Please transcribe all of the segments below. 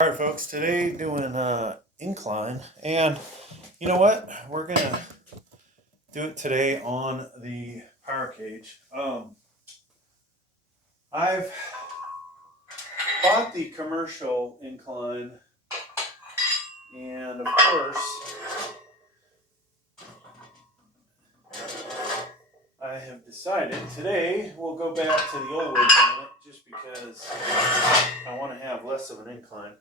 All right, folks, today doing incline, and you know what? We're gonna do it today on the power cage. I've bought the commercial incline, and of course, I have decided today we'll go back to the old way on it, just because I want to have less of an incline.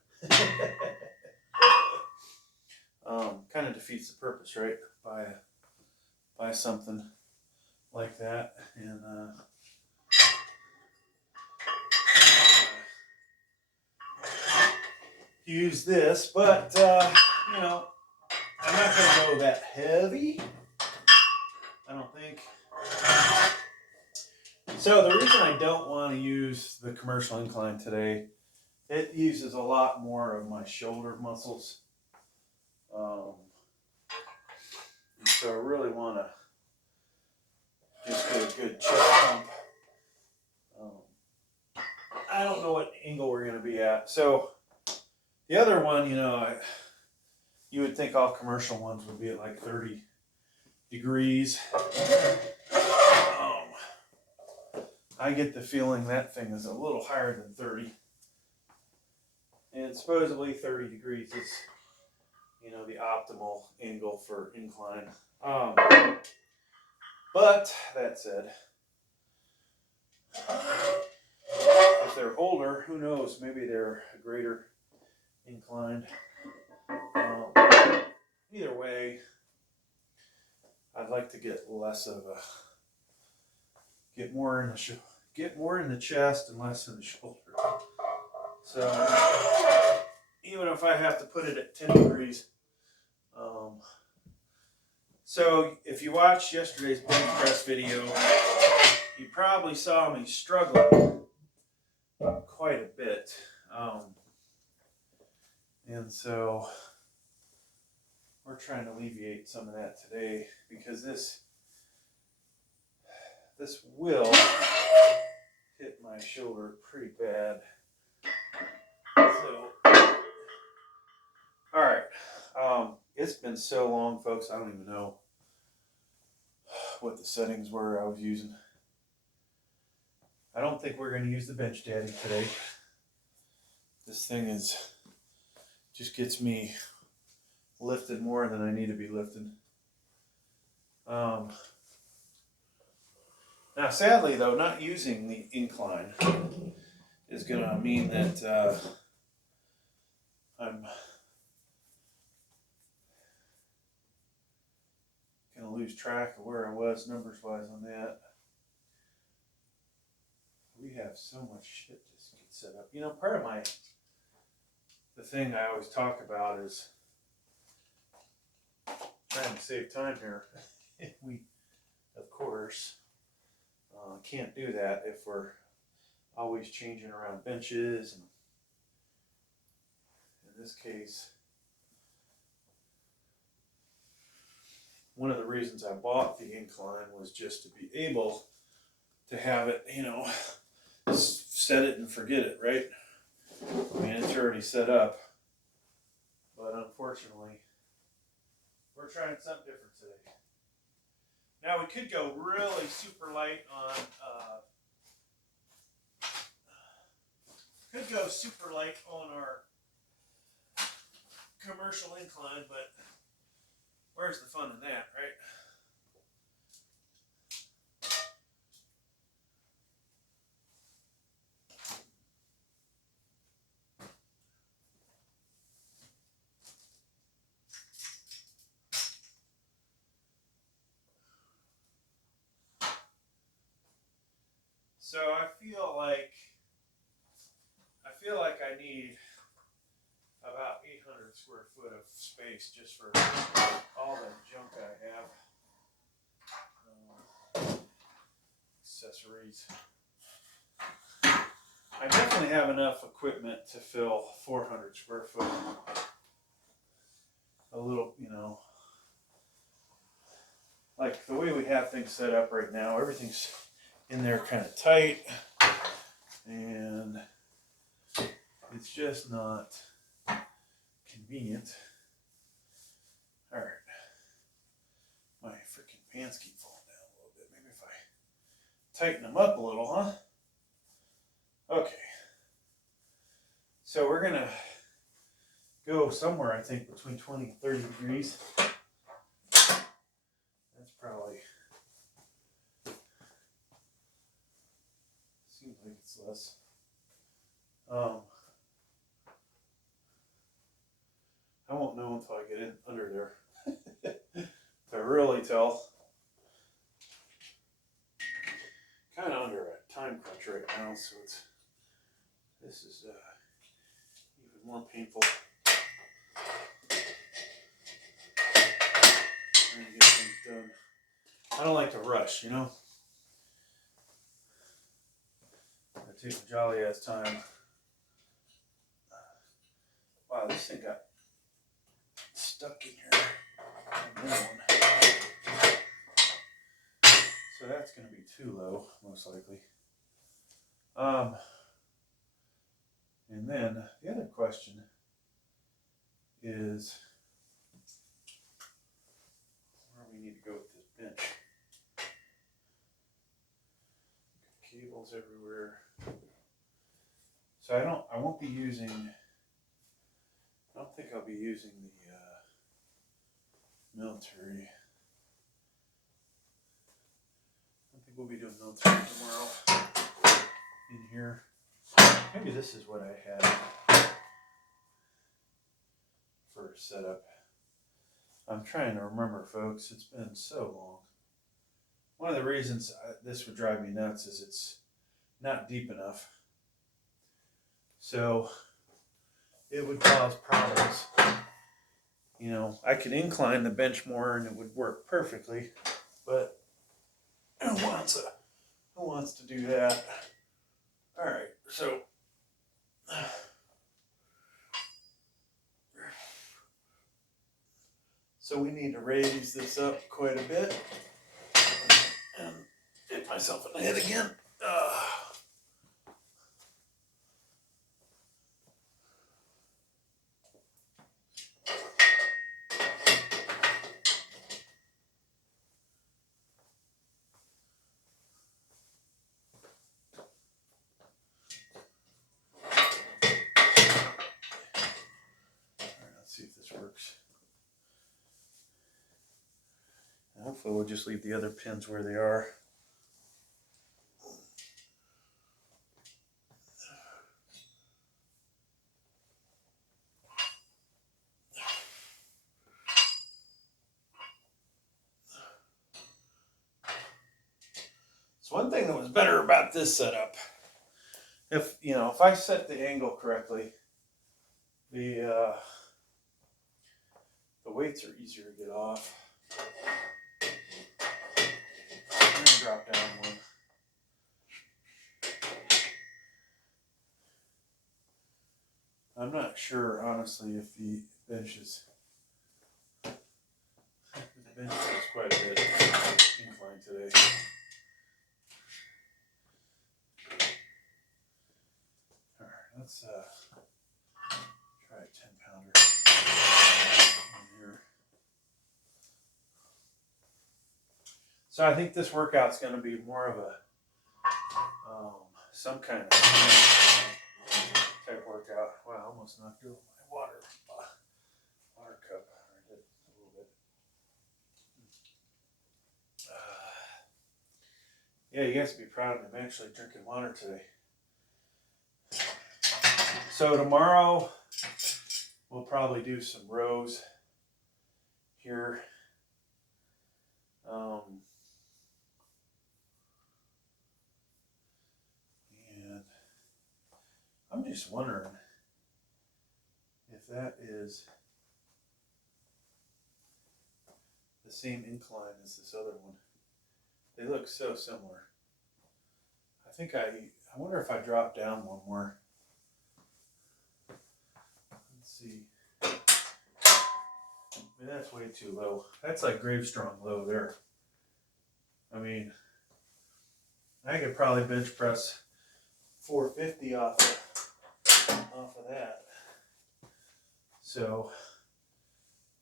Kind of defeats the purpose, right? Buy something like that and use this, but you know, I'm not going to go that heavy, I don't think. So the reason I don't want to use the commercial incline today, it uses a lot more of my shoulder muscles. And so I really want to just get a good chest pump. I don't know what angle we're going to be at. So the other one, you would think all commercial ones would be at like 30 degrees. I get the feeling that thing is a little higher than 30. And supposedly 30 degrees is, the optimal angle for incline. But that said, if they're older, who knows? Maybe they're a greater incline. Either way, I'd like to get less of a, get more in the chest and less in the shoulder. So even if I have to put it at 10 degrees. So if you watched yesterday's bench press video, you probably saw me struggling quite a bit. And so we're trying to alleviate some of that today, because this will hit my shoulder pretty bad. So, all right. It's been so long, folks, I don't even know what the settings were I was using. I don't think we're going to use the bench daddy today. This thing just gets me lifted more than I need to be lifted. Now, sadly, though, not using the incline is going to mean that I'm going to lose track of where I was numbers-wise on that. We have so much shit just to get set up. Part of the thing I always talk about is trying to save time here. We, of course, can't do that if we're always changing around benches. And in this case, one of the reasons I bought the incline was just to be able to have it, set it and forget it, right? I mean, it's already set up, but unfortunately, we're trying something different today. Now, we could go really super light on, our commercial incline, but where's the fun in that, right? So I feel like I need about 800 square foot of space just for all the junk I have. Accessories. I definitely have enough equipment to fill 400 square foot. A little, like the way we have things set up right now, everything's in there kind of tight, and it's just not convenient. All right. My freaking pants keep falling down a little bit. Maybe if I tighten them up a little, huh? Okay. So we're gonna go somewhere, I think, between 20 and 30 degrees. That's probably, seems like it's less. I won't know until I get in under there to really tell. Kind of under a time crunch right now, so this is even more painful. Trying to get things done. I don't like to rush, you know. I take a jolly ass time. Wow, this thing got stuck in here. So that's going to be too low, most likely. And then the other question is where we need to go with this bench. Cables everywhere. So I don't think I'll be using the military. I don't think we'll be doing military tomorrow in here. Maybe this is what I had for setup. I'm trying to remember, folks. It's been so long. One of the reasons this would drive me nuts is it's not deep enough. So it would cause problems. You know, I could incline the bench more and it would work perfectly, but who wants to do that? All right, so we need to raise this up quite a bit and hit myself in the head again. See if this works. And hopefully we'll just leave the other pins where they are. So one thing that was better about this setup, if I set the angle correctly, the weights are easier to get off. I'm going to drop down one. I'm not sure, honestly, if the bench is quite a bit inclined today. All right, let's try a 10-pounder in here. So I think this workout's going to be more of a some kind of type workout. Wow, I almost knocked over my water cup. I did a little bit. Yeah, you guys would be proud of me. I'm actually drinking water today. So tomorrow we'll probably do some rows here. And I'm just wondering if that is the same incline as this other one. They look so similar. I wonder if I drop down one more. Let's see. I mean, that's way too low. That's like Gravestrong low there. I mean, I could probably bench press 450 off of that. So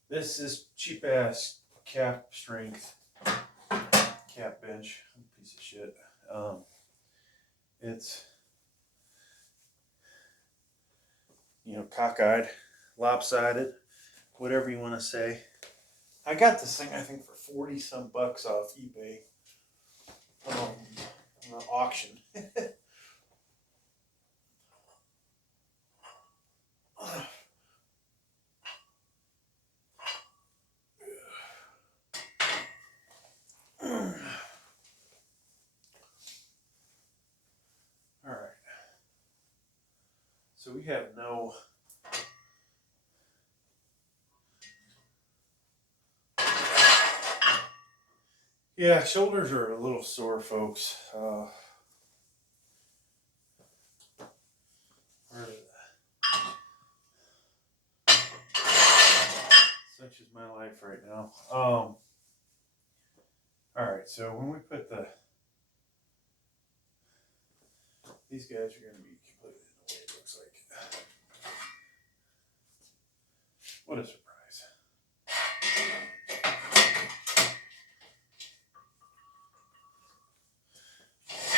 this is cheap ass cap strength cap bench, piece of shit. It's, you know, cockeyed, lopsided, whatever you want to say. I got this thing I think for 40 some bucks off eBay, on the auction. All right. So we have no. Yeah, shoulders are a little sore, folks. Such is my life right now. All right, so when we put these guys are going to be completely in the way, it looks like. What a surprise.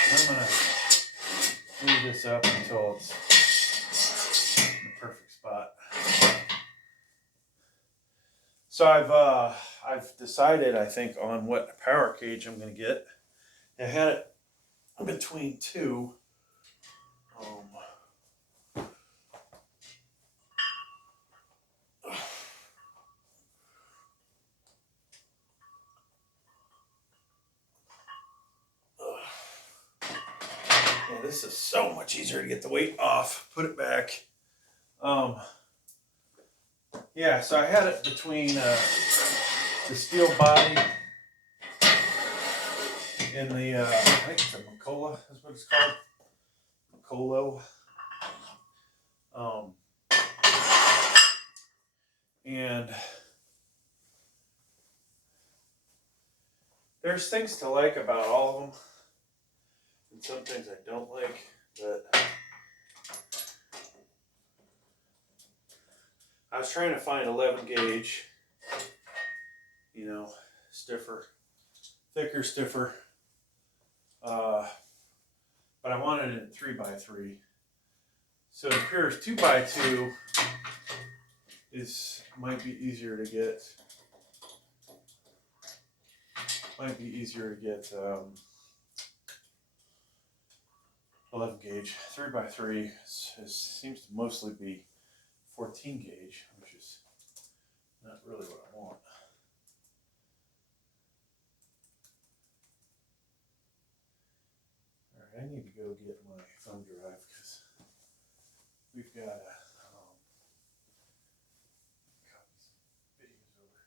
I'm going to move this up until it's in the perfect spot. So I've decided, I think, on what power cage I'm going to get. I had it between two. Yeah, this is so much easier to get the weight off. Put it back. Yeah, so I had it between the steel body and the, I think it's a Macola, is what it's called. Macolo. And there's things to like about all of them, and some things I don't like, but I was trying to find 11 gauge, you know, stiffer, thicker, stiffer, but I wanted it in 3x3. So it appears 2x2 might be easier to get. Might be easier to get 11 gauge. 3x3 seems to mostly be 14 gauge, which is not really what I want. All right, I need to go get my thumb drive because we've got a copy some videos over.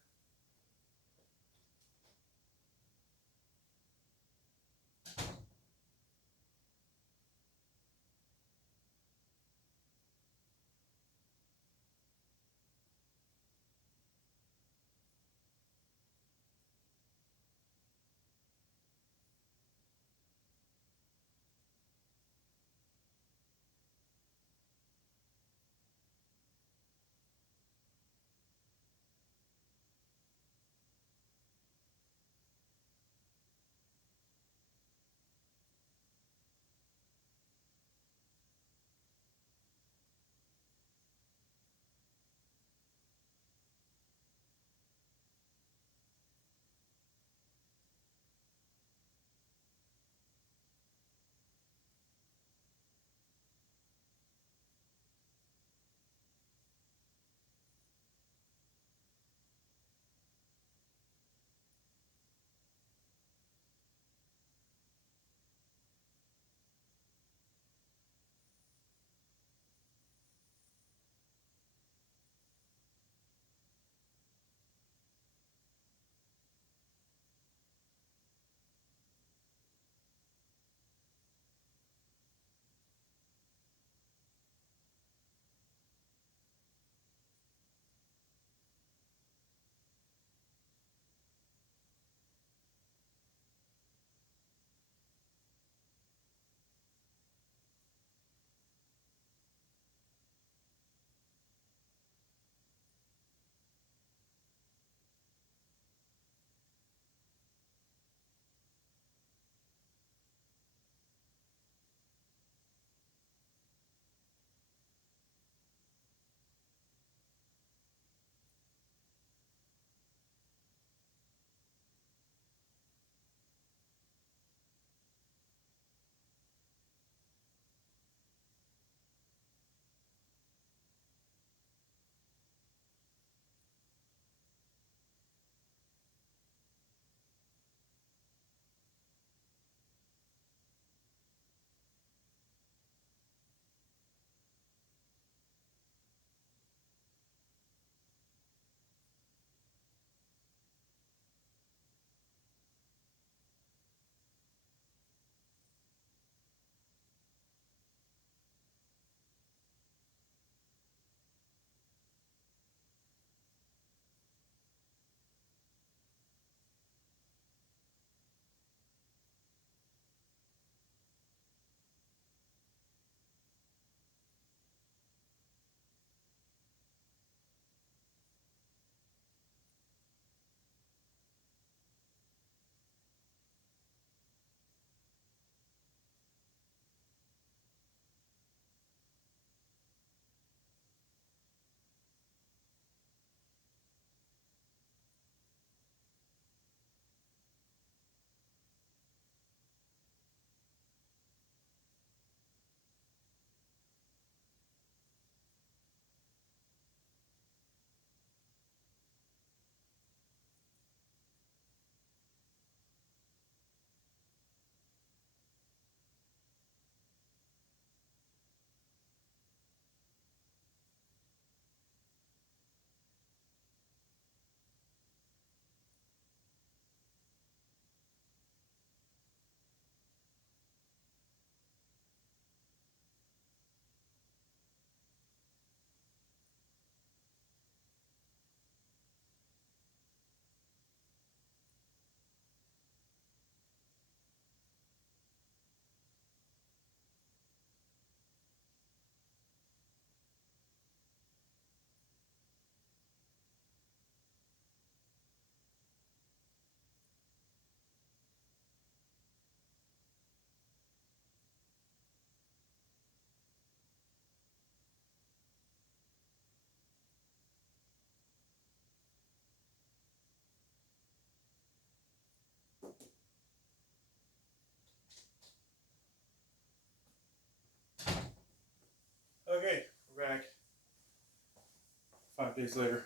5 days later.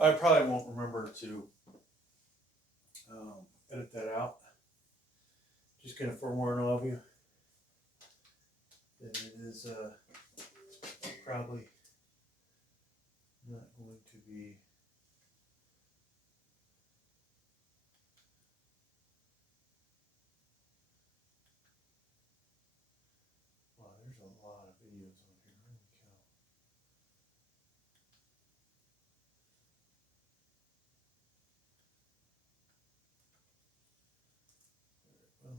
I probably won't remember to edit that out. Just going to forewarn all of you that it is probably not going to be wow, there's a lot of videos on here. Holy cow. Well,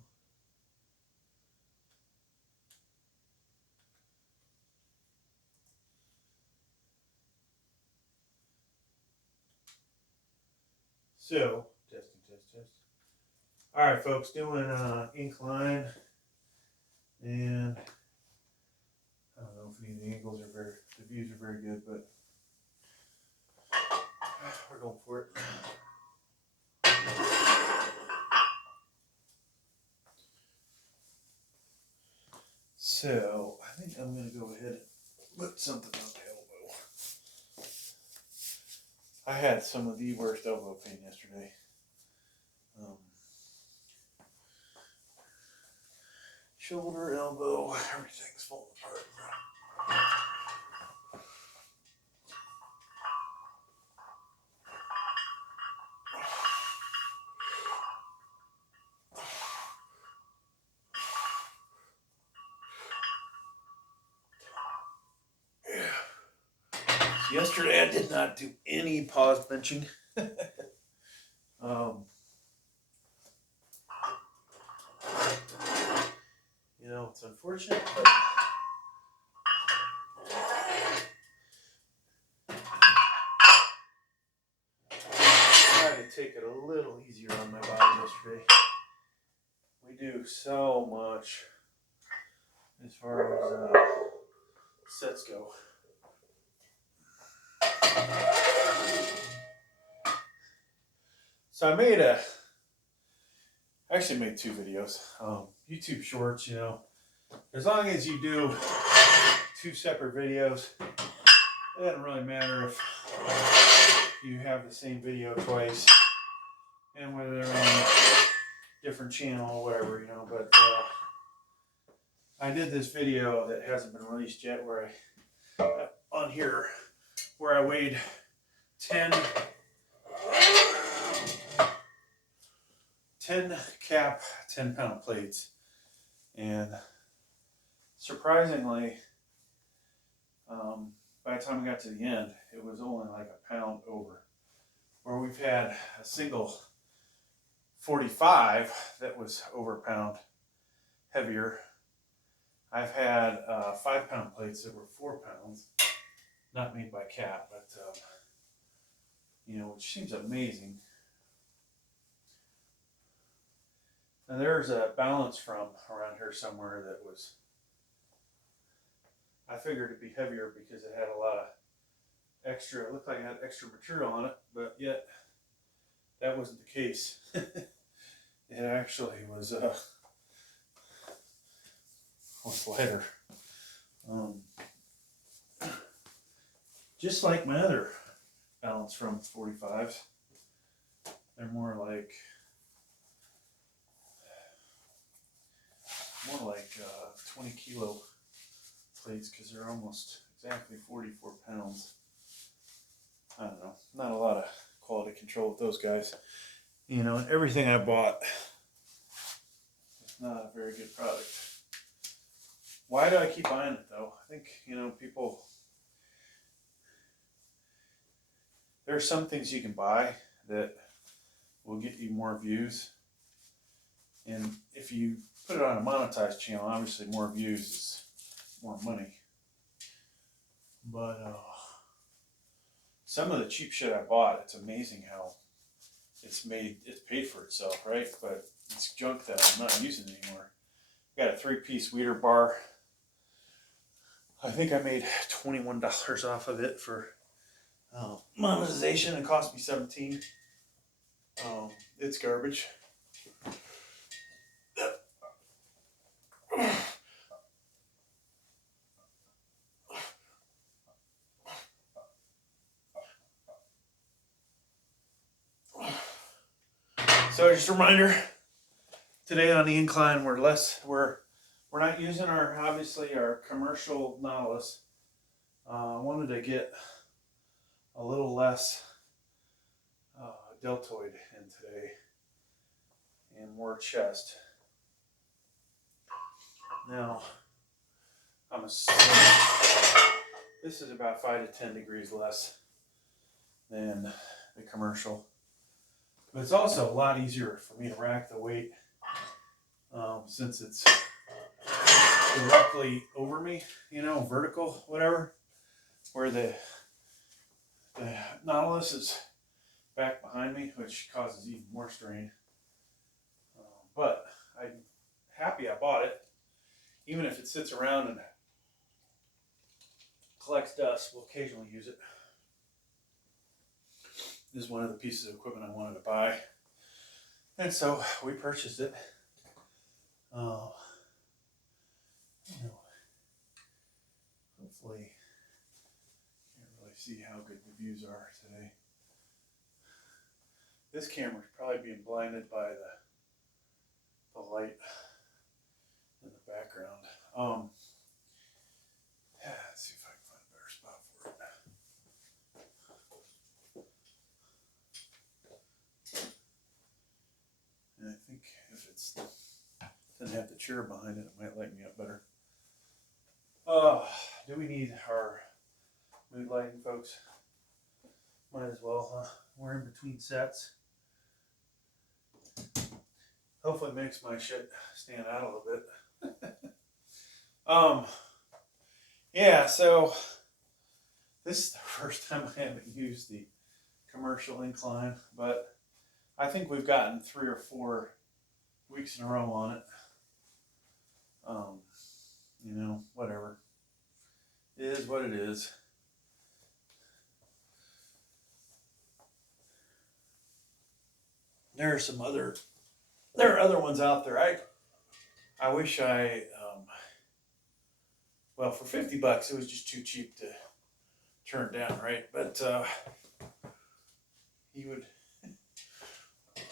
so, testing, test. All right, folks, doing incline, and I don't know if any of the angles are the views are very good, but we're going for it. So, I think I'm going to go ahead and put something on the elbow. I had some of the worst elbow pain yesterday. Shoulder, elbow, everything's falling apart. Yesterday I did not do any pause benching. You know, it's unfortunate, but I tried to take it a little easier on my body yesterday. We do so much as far as sets go. So I actually made 2 videos. YouTube shorts, you know, as long as you do 2 separate videos, it doesn't really matter if you have the same video twice and whether they're on a different channel or whatever, you know, but I did this video that hasn't been released yet where on here where I weighed 10 cap 10-pound plates, and surprisingly by the time we got to the end it was only like a pound over, where we've had a single 45 that was over a pound heavier. I've had 5-pound plates that were 4 pounds, not made by Cap, but you know, which seems amazing. And there's a balance from around here somewhere that was, I figured it'd be heavier because it had a lot of extra, it looked like it had extra material on it, but yet that wasn't the case. It actually was lighter. Just like my other balance from 45s, they're more like 20 kilo plates because they're almost exactly 44 pounds. I don't know, not a lot of quality control with those guys. You know, and everything I bought is not a very good product. Why do I keep buying it though? I think, you know, people, there are some things you can buy that will get you more views. And if you put it on a monetized channel, obviously more views is more money. But some of the cheap shit I bought, it's amazing how it's paid for itself, right? But it's junk that I'm not using anymore. Got a 3-piece weeder bar. I think I made $21 off of it for monetization. It cost me $17. It's garbage. So just a reminder, today on the Incline, we're not using obviously our commercial Nautilus. I wanted to get a little less deltoid in today and more chest. Now, I'm assuming this is about 5 to 10 degrees less than the commercial. But it's also a lot easier for me to rack the weight since it's directly over me, you know, vertical, whatever, where the Nautilus is back behind me, which causes even more strain. But I'm happy I bought it. Even if it sits around and collects dust, we'll occasionally use it. This is one of the pieces of equipment I wanted to buy. And so we purchased it. You know, hopefully, can't really see how good the views are today. This camera's probably being blinded by the light in the background. Let's see if I can find a better spot for it. And I think if it doesn't have the chair behind it, it might light me up better. Do we need our mood lighting, folks? Might as well, huh? We're in between sets. Hopefully it makes my shit stand out a little bit. Yeah, so this is the first time I haven't used the commercial Incline, but I think we've gotten 3 or 4 weeks in a row on it. You know, whatever. It is what it is. There are other ones out there. I wish well, for $50 it was just too cheap to turn down, right? But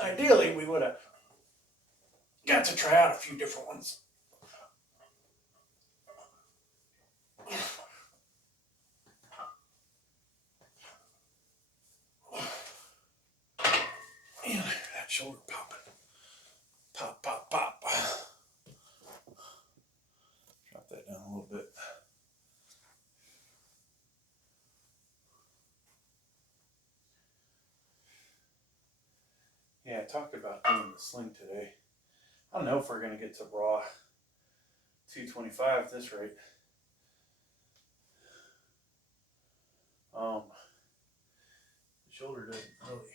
ideally we would have got to try out a few different ones. And that shoulder popping. Pop, pop, pop. Drop that down a little bit. Yeah, I talked about doing the sling today. I don't know if we're going to get to raw 225 at this rate. The shoulder doesn't really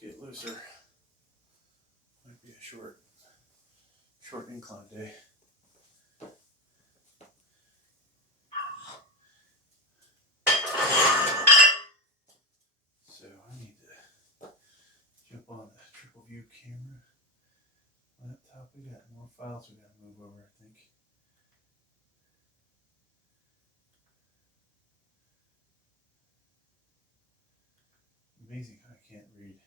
get looser. Might be a short incline day. So I need to jump on the triple view camera laptop. We got more files we got to move over, I think. Amazing how I can't read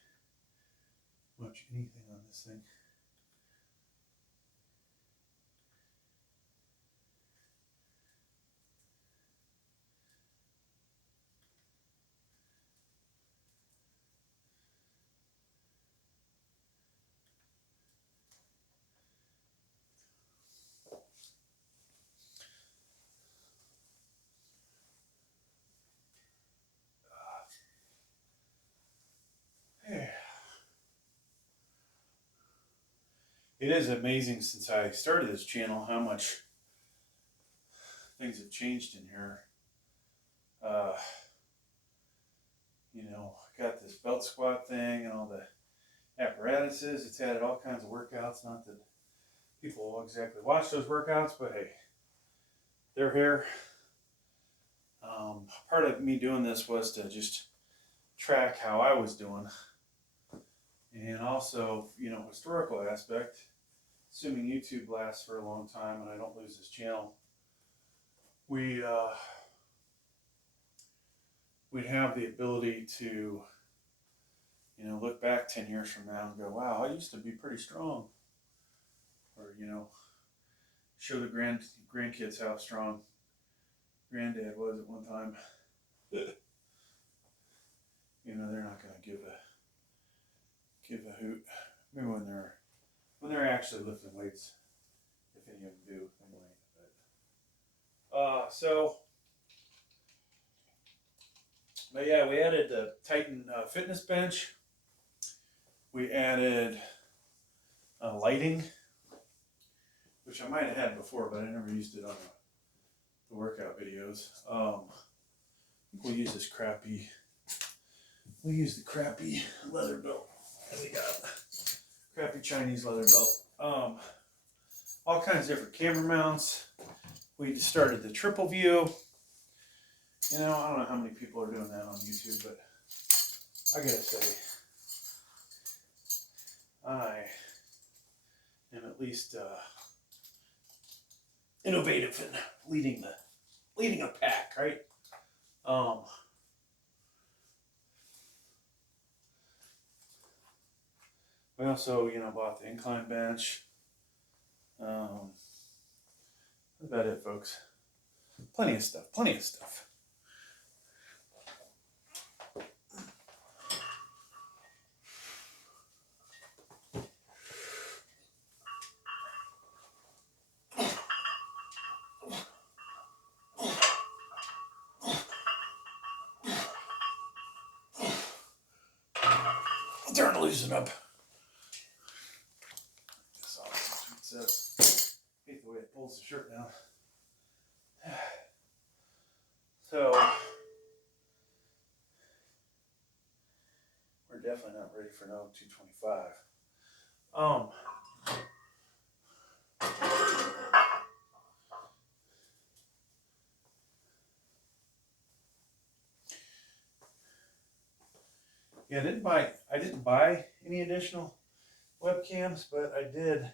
much anything on this thing. It is amazing since I started this channel how much things have changed in here. You know, got this belt squat thing and all the apparatuses. It's added all kinds of workouts. Not that people will exactly watch those workouts, but hey, they're here. Part of me doing this was to just track how I was doing. And also, you know, historical aspect, assuming YouTube lasts for a long time and I don't lose this channel, we'd have the ability to, you you know, look back 10 years from now and go, wow, I used to be pretty strong. Or, you know, show the grandkids how strong granddad was at one time. You know, they're not going to give a hoot. Maybe when they're actually lifting weights, if any of them do, they might. But yeah, we added the Titan fitness bench. We added lighting, which I might have had before, but I never used it on the workout videos. I think we'll use this crappy. We use the crappy leather belt that we got. Crappy Chinese leather belt. All kinds of different camera mounts. We just started the triple view. You know, I don't know how many people are doing that on YouTube, but I gotta say, I am at least innovative in leading a pack, right? We also, you know, bought the Incline bench. That's about it, folks. Plenty of stuff. Plenty of stuff. I'm starting to loosen up. This awesome suits. Hate the way it pulls the shirt down. So we're definitely not ready for no 225. Yeah, I didn't buy any additional webcams, but I did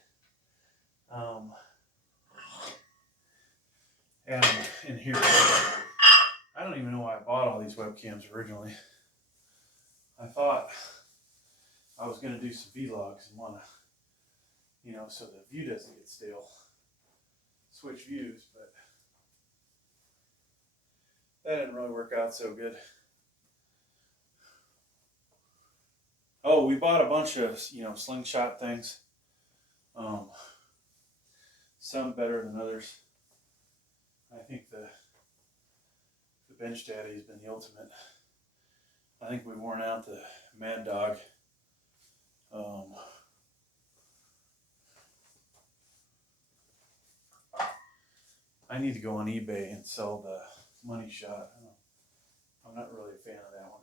add them in here. I don't even know why I bought all these webcams originally. I thought I was going to do some vlogs and want to, you know, so the view doesn't get stale. Switch views, but that didn't really work out so good. Oh, we bought a bunch of, you know, slingshot things. Some better than others. I think the Bench Daddy has been the ultimate. I think we've worn out the Mad Dog. I need to go on eBay and sell the Money Shot. I'm not really a fan of that one.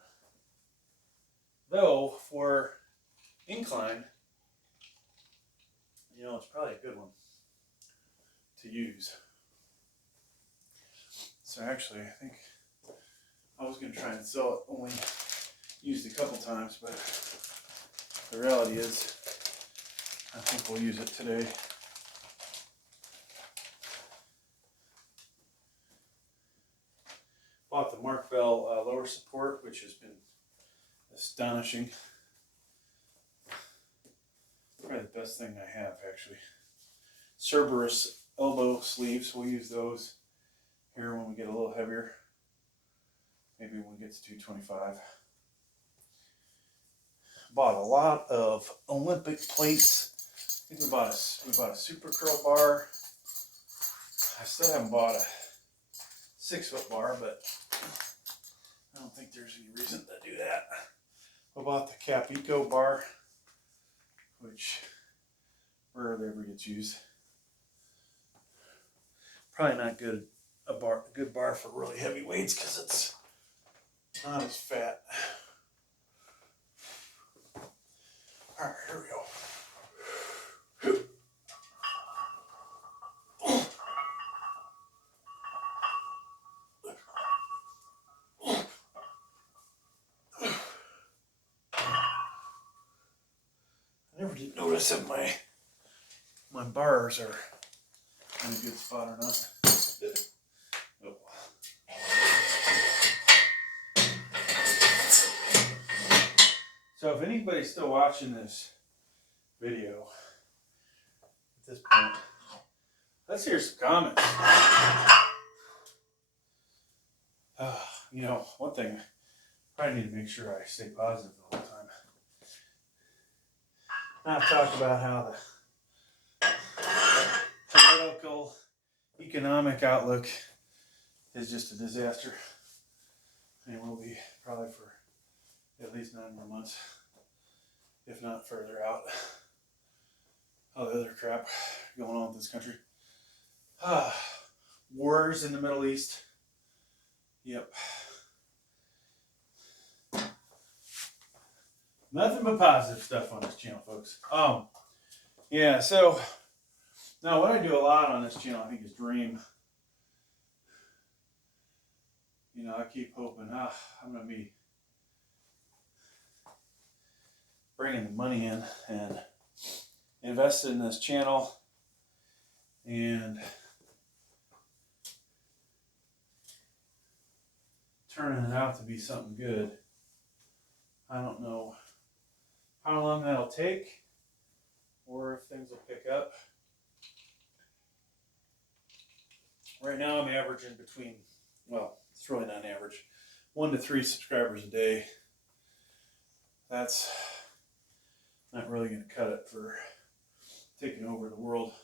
Though, for Incline, you know, it's probably a good one to use. So actually, I think I was going to try and sell it, only used a couple times, but the reality is, I think we'll use it today. Bought the Mark Bell lower support, which has been astonishing. Probably the best thing I have, actually. Cerberus elbow sleeves, we'll use those here when we get a little heavier. Maybe when we get to 225. Bought a lot of Olympic plates. I think we bought a super curl bar. I still haven't bought a 6-foot bar, but I don't think there's any reason to do that. I bought the Cap Eco bar, which rarely ever gets used. Probably not a good bar for really heavy weights because it's not as fat. All right, here we go. I never did notice if my bars are in a good spot or not. Oh. So if anybody's still watching this video at this point, let's hear some comments. You know, one thing, I probably need to make sure I stay positive the whole time. Not talk about how the political, economic outlook is just a disaster. And will be probably for at least 9 more months, if not further out. All the other crap going on with this country. Wars in the Middle East. Yep. Nothing but positive stuff on this channel, folks. Yeah, so now what I do a lot on this channel, I think, is dream. You know, I keep hoping, I'm going to be bringing the money in and invested in this channel and turning it out to be something good. I don't know how long that'll take or if things will pick up. Right now I'm averaging between, well, it's really not average, 1 to 3 subscribers a day. That's not really going to cut it for taking over the world.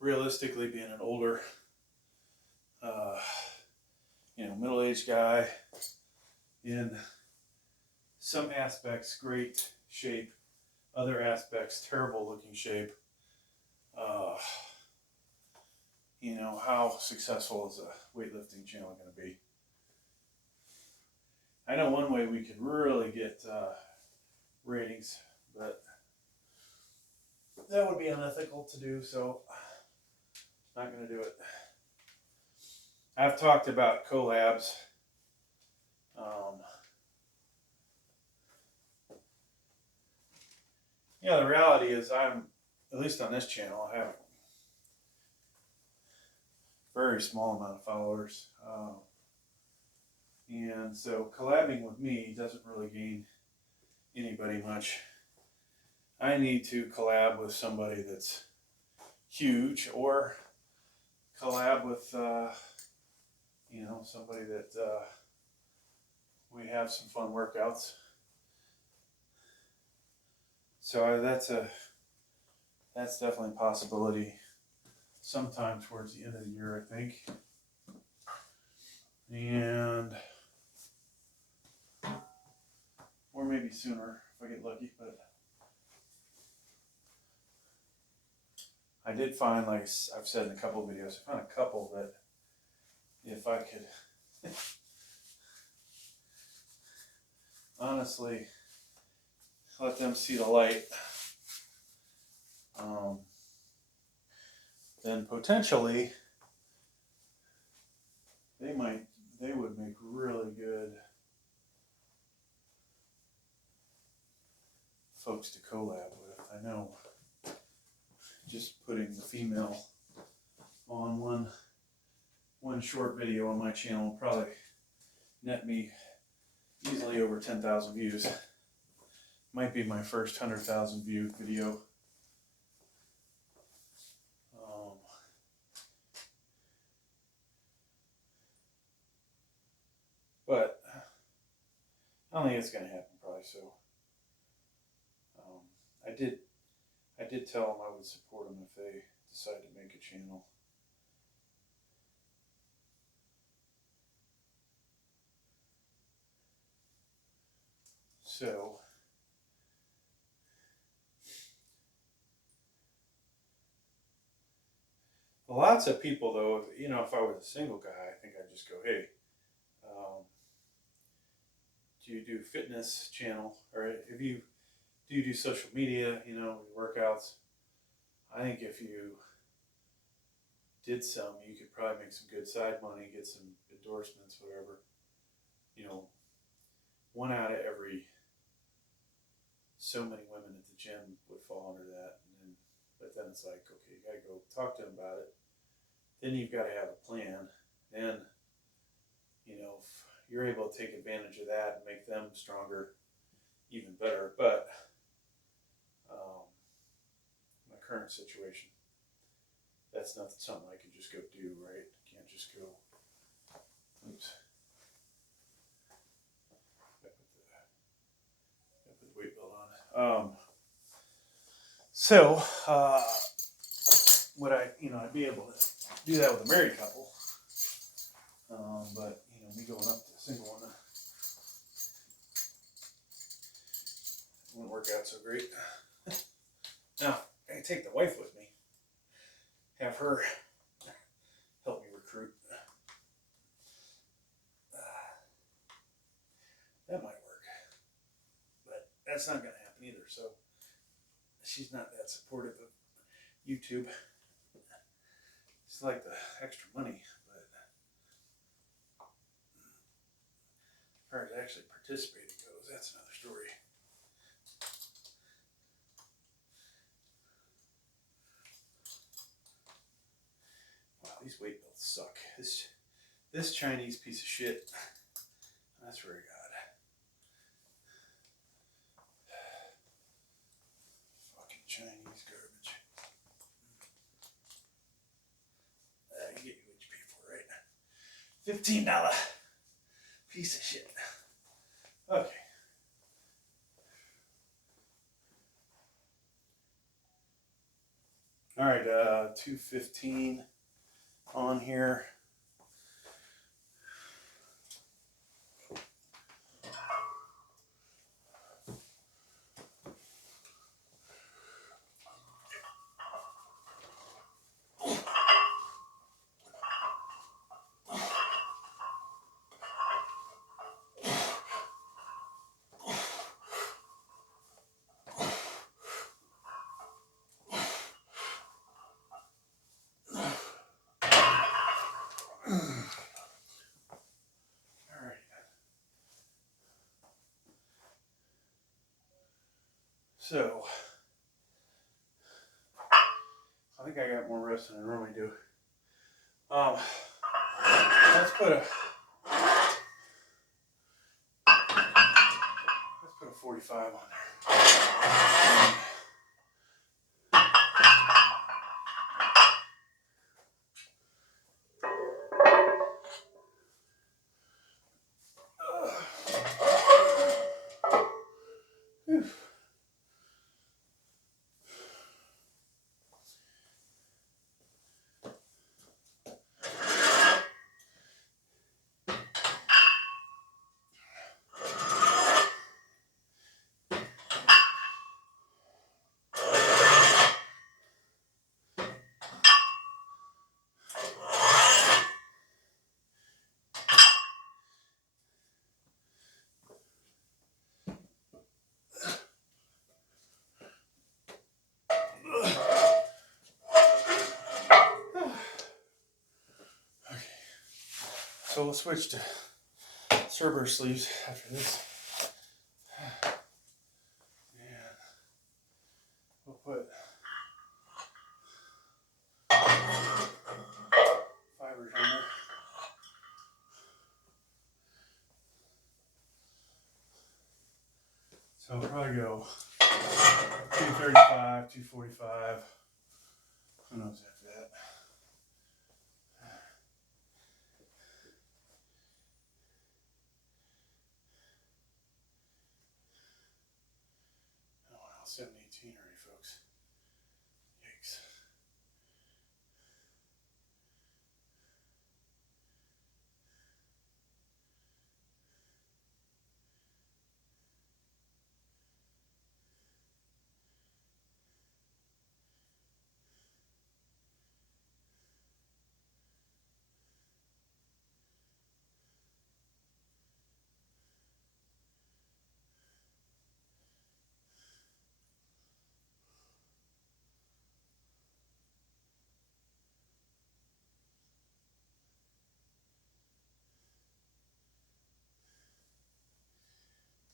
Realistically, being an older, middle-aged guy, in some aspects great shape, other aspects terrible looking shape. How successful is a weightlifting channel going to be? I know one way we could really get ratings, but that would be unethical to do, so not going to do it. I've talked about collabs. The reality is I'm, at least on this channel, I have a very small amount of followers. And so collabing with me doesn't really gain anybody much. I need to collab with somebody that's huge, or collab with somebody that we have some fun workouts. So that's definitely a possibility sometime towards the end of the year, I think. And or maybe sooner if I get lucky, but I did find, like I've said in a couple of videos, I found a couple that if I could honestly let them see the light, then potentially they would make really good folks to collab with. I know just putting the female on one short video on my channel will probably net me easily over 10,000 views. Might be my first 100,000 view video. But I don't think it's going to happen, probably. So I did tell them I would support them if they decide to make a channel. So lots of people, though, if I was a single guy, I think I'd just go, hey, do you do fitness channel, or if you do social media, workouts? I think if you did some, you could probably make some good side money, get some endorsements, whatever. 1 out of every so many women at the gym would fall under that. But then it's like, okay, you gotta go talk to them about it. Then you've got to have a plan. Then, you're able to take advantage of that and make them stronger, even better. But my current situation, that's not something I can just go do, right? Can't just go. Oops. Put the weight belt on. So would I'd be able to do that with a married couple, but me going up to a single one, it wouldn't work out so great. Now I can take the wife with me, have her help me recruit. That might work, but that's not going to happen either. So she's not that supportive of YouTube. It's like the extra money, but as far as actually participating goes, that's another story. Wow, these weight belts suck. This Chinese piece of shit, I swear to God. Fucking Chinese garbage. You get what you pay for, right? $15 piece of shit. Okay. All right, 215 on here. So, I think I got more rest than I normally do. Let's put a 45 on there. Whew. So we'll switch to Cerberus sleeves after this. And we'll put fibers on there. So I'll probably go 235, 245. Who knows after that? Oh wow, 718 already, folks. Yikes.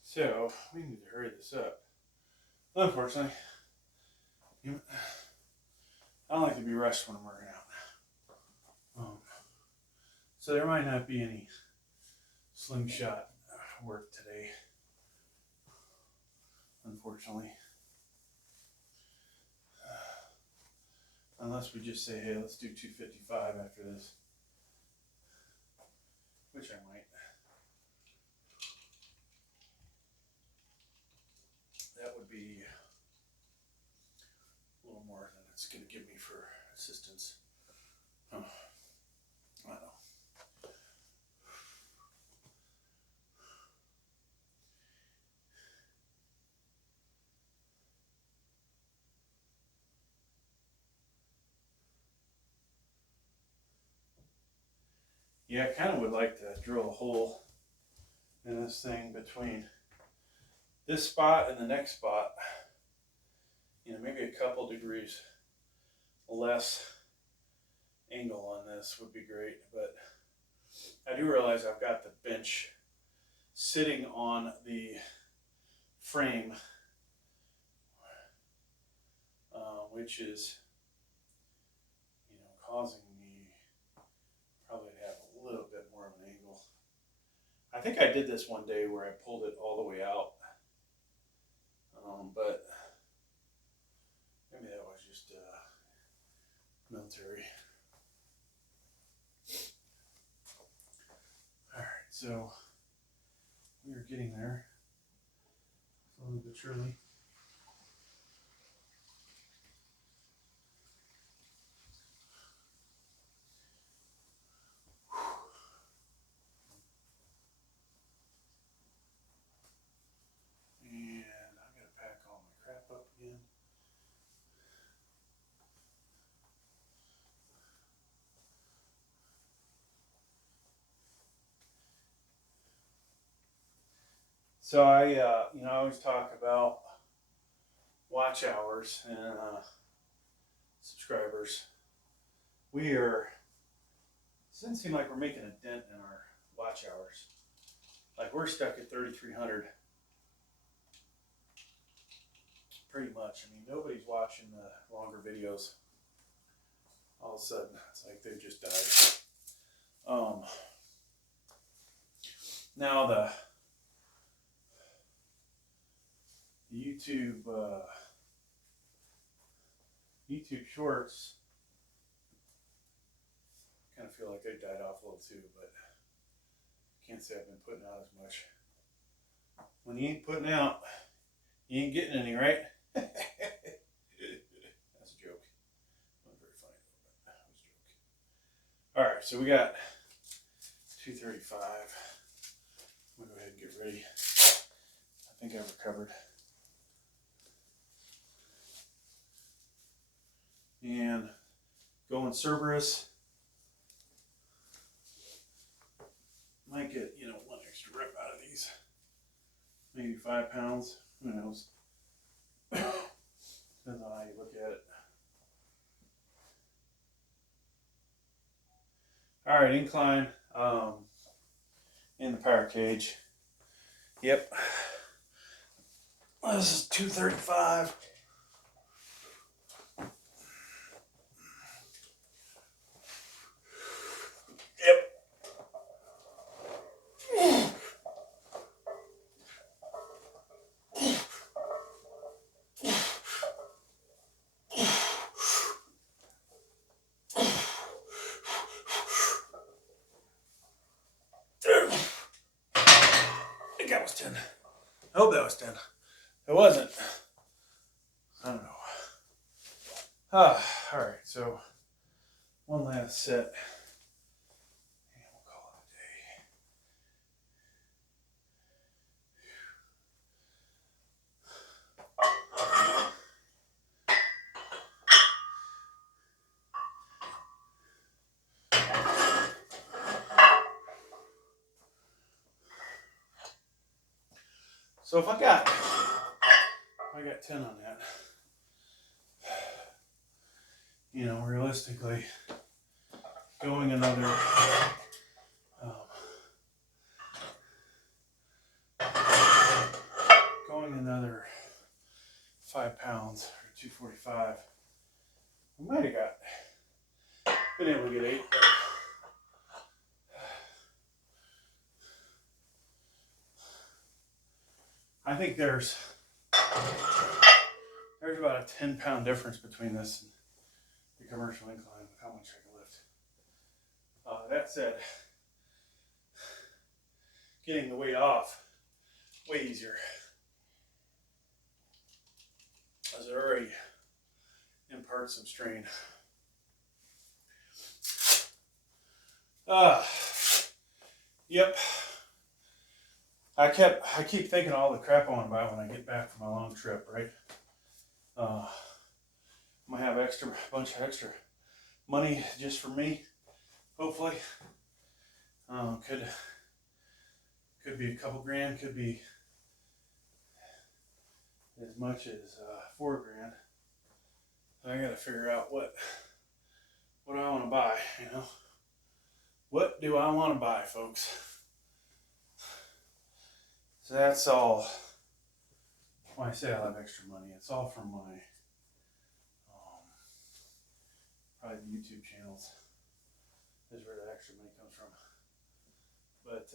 So we need to hurry this up. Unfortunately, I don't like to be rushed when I'm working out. So there might not be any slingshot work today, unfortunately. Unless we just say, hey, let's do 255 after this, which I might. That would be a little more than it's going to give me for assistance. I don't know. Yeah, I kind of would like to drill a hole in this thing between this spot and the next spot. You know, maybe a couple degrees less angle on this would be great. But I do realize I've got the bench sitting on the frame, which is, you know, causing me probably to have a little bit more of an angle. I think I did this one day where I pulled it all the way out, but maybe that was just military. All right, so we are getting there, slowly but surely. And I'm going to pack all my crap up again. So I always talk about watch hours and subscribers. It doesn't seem like we're making a dent in our watch hours. Like we're stuck at 3,300 pretty much. I mean, nobody's watching the longer videos. All of a sudden, it's like they just died. Now the YouTube Shorts kind of feel like they died off a little too, but can't say I've been putting out as much. When you ain't putting out, you ain't getting any, right? That's a joke. Not very funny, but that was a joke. All right, so we got 235. I'm gonna go ahead and get ready. I think I've recovered. And going Cerberus. Might get, you know, one extra rep out of these. Maybe 5 pounds. Who knows? Depends on how you look at it. All right, incline in the power cage. Yep. This is 235. That was 10. I hope that was 10. It wasn't. I don't know. All right, so one last set. And we'll call it a day. So if I got 10 on that, you know, realistically, going another 5 pounds or 245, we might have been able to get 8. think there's about a 10-pound difference between this and the commercial incline with how much I can lift. That said, getting the weight off way easier, as it already imparts some strain. Yep. I keep thinking all the crap I want to buy when I get back from my long trip, right? I'm gonna have a bunch of extra money just for me, hopefully. Could be a couple grand, could be as much as $4 grand. I gotta figure out what I want to buy, you know. What do I want to buy, folks? So that's all. When I say I'll have extra money, it's all from my probably the YouTube channels is where the extra money comes from. But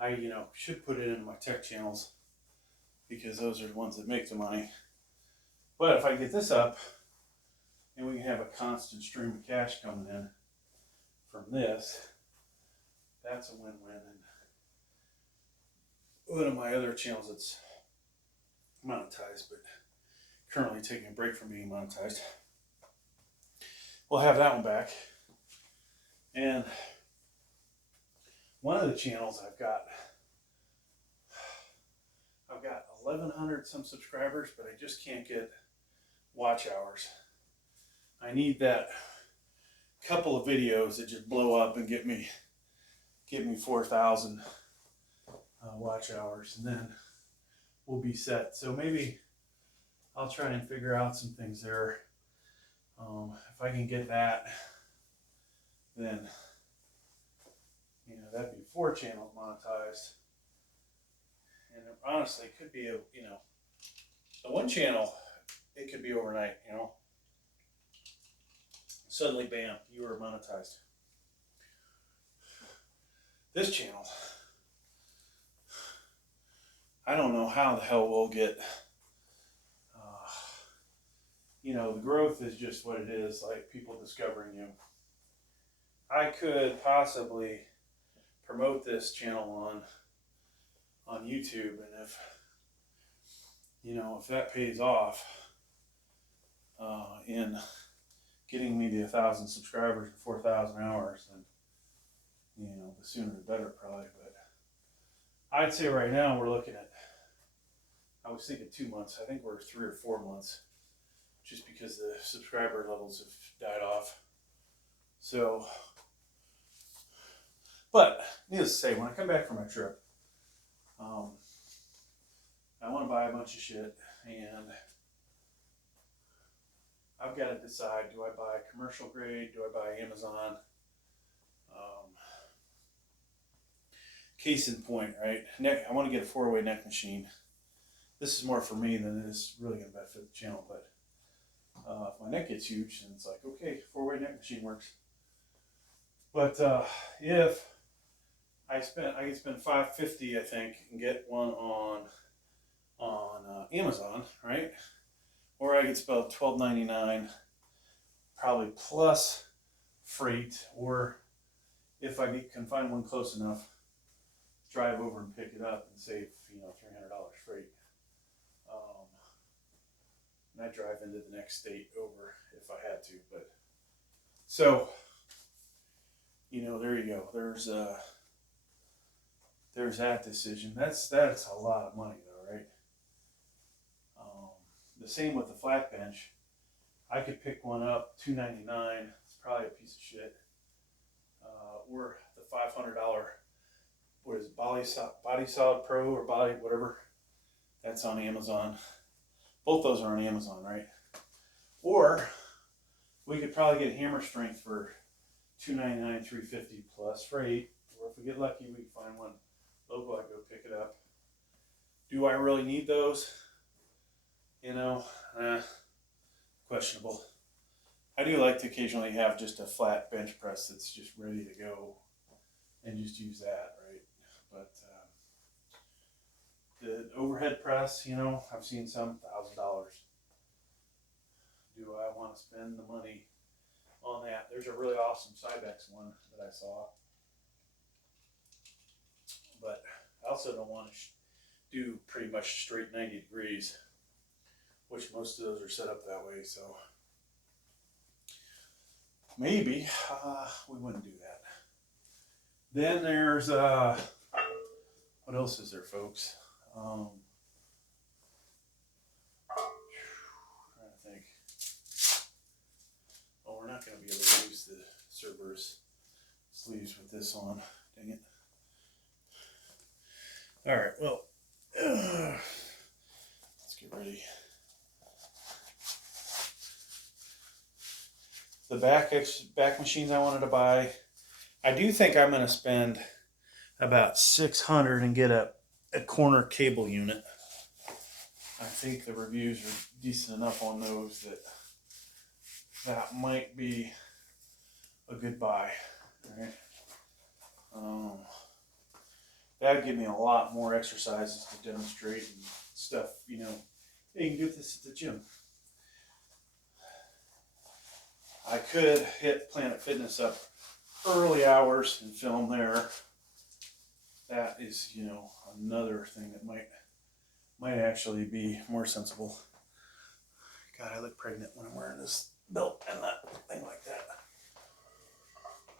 I should put it into my tech channels because those are the ones that make the money. But if I get this up and we can have a constant stream of cash coming in from this, that's a win-win. And one of my other channels that's monetized but currently taking a break from being monetized, we'll have that one back. And one of the channels I've got 1,100 some subscribers, but I just can't get watch hours. I need that couple of videos that just blow up and get me 4,000 watch hours, and then we'll be set. So maybe I'll try and figure out some things there. If I can get that, then that'd be 4 channels monetized. And it honestly could be the one channel, it could be overnight, Suddenly, bam, you were monetized. This channel, I don't know how the hell we'll get, the growth is just what it is, like people discovering you. I could possibly promote this channel on YouTube, and if that pays off in getting me to 1,000 subscribers and 4,000 hours, then the sooner the better, probably. But I'd say right now we're looking at, I was thinking 2 months. I think we're 3 or 4 months, just because the subscriber levels have died off. So, but needless to say, when I come back from my trip, I want to buy a bunch of shit, and I've got to decide, do I buy commercial grade, do I buy Amazon? Case in point, right? I want to get a 4-way neck machine. This is more for me than it is really going to benefit the channel, but if my neck gets huge, then it's like, okay, 4-way neck machine works. But if I can spend $550, I think, and get one on Amazon, right? Or I could spend $12.99, probably plus freight, or if I can find one close enough, drive over and pick it up and save $300 freight. And I'd drive into the next state over if I had to. But so, there you go. There's that decision. That's a lot of money, though, right? The same with the flat bench. I could pick one up, $299. It's probably a piece of shit. Or the $500, what is it, Body Solid Pro or Body whatever. That's on Amazon. Both those are on Amazon, right? Or we could probably get hammer strength for $299, $350 plus freight. Or if we get lucky, we can find one local. I go pick it up. Do I really need those? Questionable. I do like to occasionally have just a flat bench press that's just ready to go and just use that, right? But the overhead press, you know, I've seen some $1,000. Do I want to spend the money on that? There's a really awesome Cybex one that I saw, but I also don't want to do pretty much straight 90 degrees, which most of those are set up that way. So maybe we wouldn't do that. Then there's what else is there, folks? Trying to think. Oh, we're not going to be able to use the Cerberus sleeves with this on. Dang it. All right, well, let's get ready. The back machines I wanted to buy, I do think I'm going to spend about $600 and get a corner cable unit. I think the reviews are decent enough on those that might be a good buy. All right. That'd give me a lot more exercises to demonstrate and stuff. You know, hey, you can do this at the gym. I could hit Planet Fitness up early hours and film there. That is, you know, another thing that might actually be more sensible. God, I look pregnant when I'm wearing this belt and that thing like that.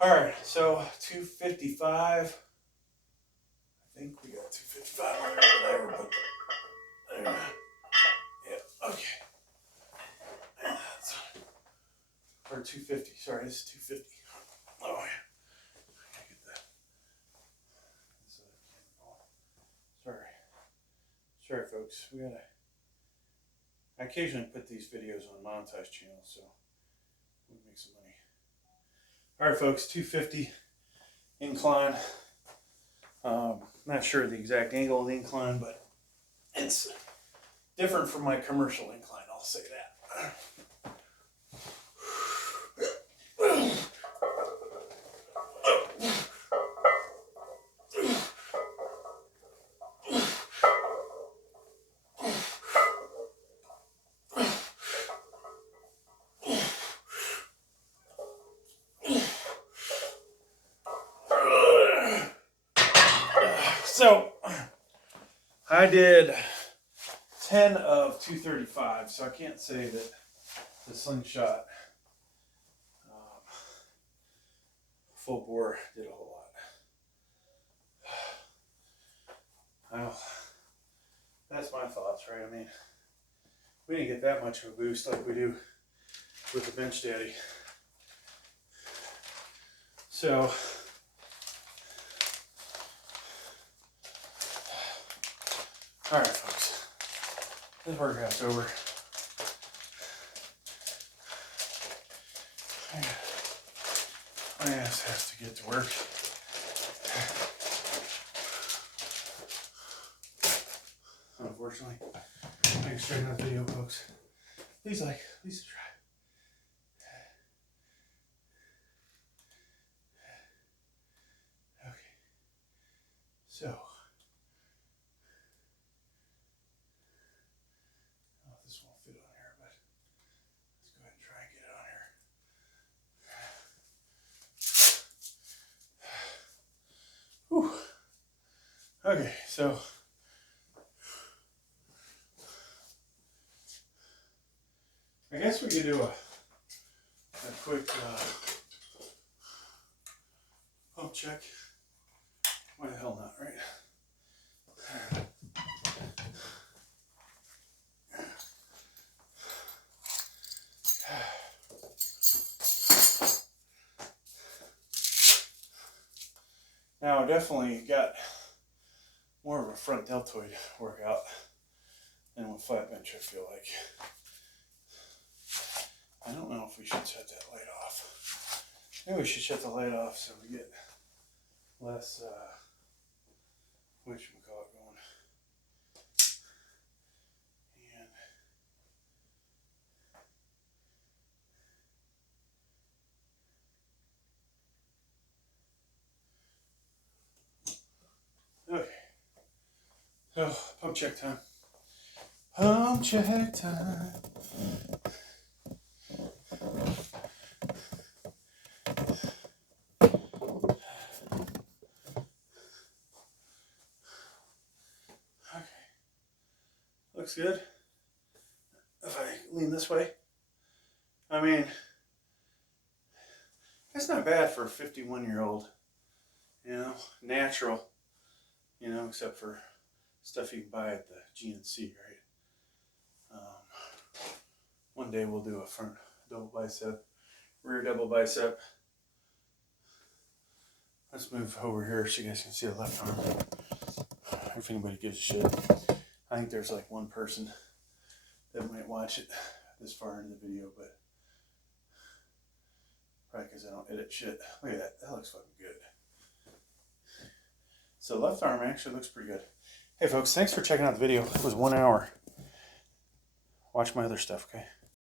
All right, so 255. I think we got 255 on there. There. Yeah, okay. Or 250. Sorry, this is 250. Oh, yeah. I gotta get that. Sorry, folks. I occasionally put these videos on montage channels, so we can make some money. All right, folks. 250 incline. Not sure the exact angle of the incline, but it's different from my commercial incline, I'll say that. So I did 10 of 235, so I can't say that the slingshot full bore did a whole lot. Well, that's my thoughts, right? I mean, we didn't get that much of a boost like we do with the Bench Daddy. So all right, folks, this workout's over. My ass has to get to work. Unfortunately, I can straighten out the video, folks. Please subscribe. Okay, so. This won't fit on here, but let's go ahead and try and get it on here. Whew. Okay, so I guess we could do a quick pump check. Why the hell not, right? Now I definitely got more of a front deltoid workout than with flat bench, I feel like. I don't know if we should shut that light off. Maybe we should shut the light off so we get less, whatchamacallit going. And Oh, pump check time. Pump check time. Okay. Looks good. If I lean this way. I mean, that's not bad for a 51-year-old. You know, natural. You know, except for stuff you can buy at the GNC, right? One day we'll do a front double bicep, rear double bicep. Let's move over here so you guys can see the left arm. If anybody gives a shit. I think there's like one person that might watch it this far into the video, but probably because I don't edit shit. Look at that. That looks fucking good. So left arm actually looks pretty good. Hey folks, thanks for checking out the video. It was 1 hour. Watch my other stuff, okay?